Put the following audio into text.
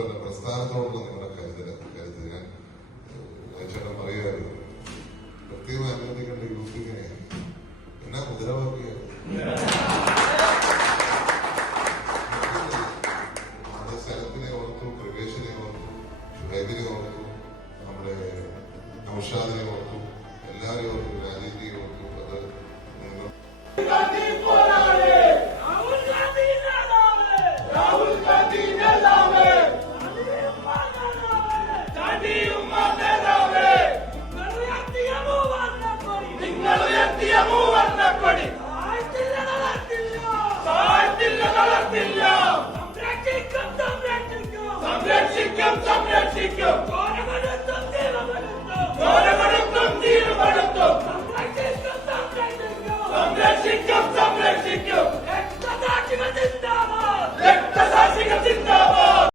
മാത്രമല്ല പ്രസ്ഥാനത്തോടുള്ള നിങ്ങളുടെ കരുതൽ കരുതൽ ഞാൻ ചേട്ടൻ പറയുമായിരുന്നു. പ്രത്യേകം അനുവദിക്കേണ്ട ഗ്രൂപ്പിങ്ങനെ എന്നാ മുദ്രാവാക്യ സ്ഥലത്തിനെ ഓർത്തു പ്രവേശനെ ഓർത്തു ഷുഹൈബിനെ ഓർത്തു നമ്മുടെ നൌഷാദിനെ ഓർത്തു 지켜